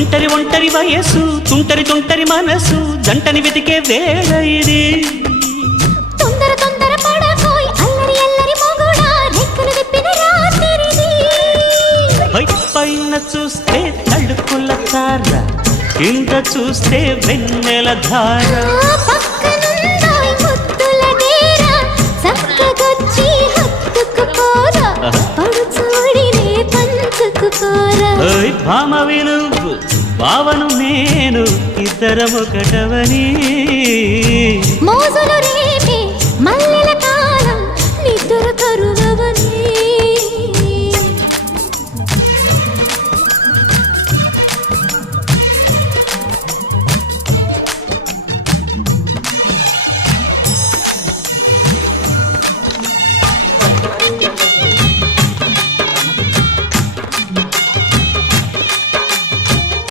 ఒంటరి ఒంటరి వయస్సు తుంటరి తుంటరి మనసు జంటని వెతికే వేళ ఇది తొందర తొందర పడకోయ్ అల్లరి అల్లరి మొగుడా రెక్కలు విప్పిన రాత్రిది పైన చూస్తే తడుకుల తార కింద చూస్తే వెన్నెల ధార పక్కనుందోయ్ ముద్దుల డేరా చక్కగొచ్చి హత్తుకుపోరా పడుచోడినే పంచుకుపోరా భామ విలువు భావను నేను ఇద్దరమొకటవని మోజులు రేపే మల్ల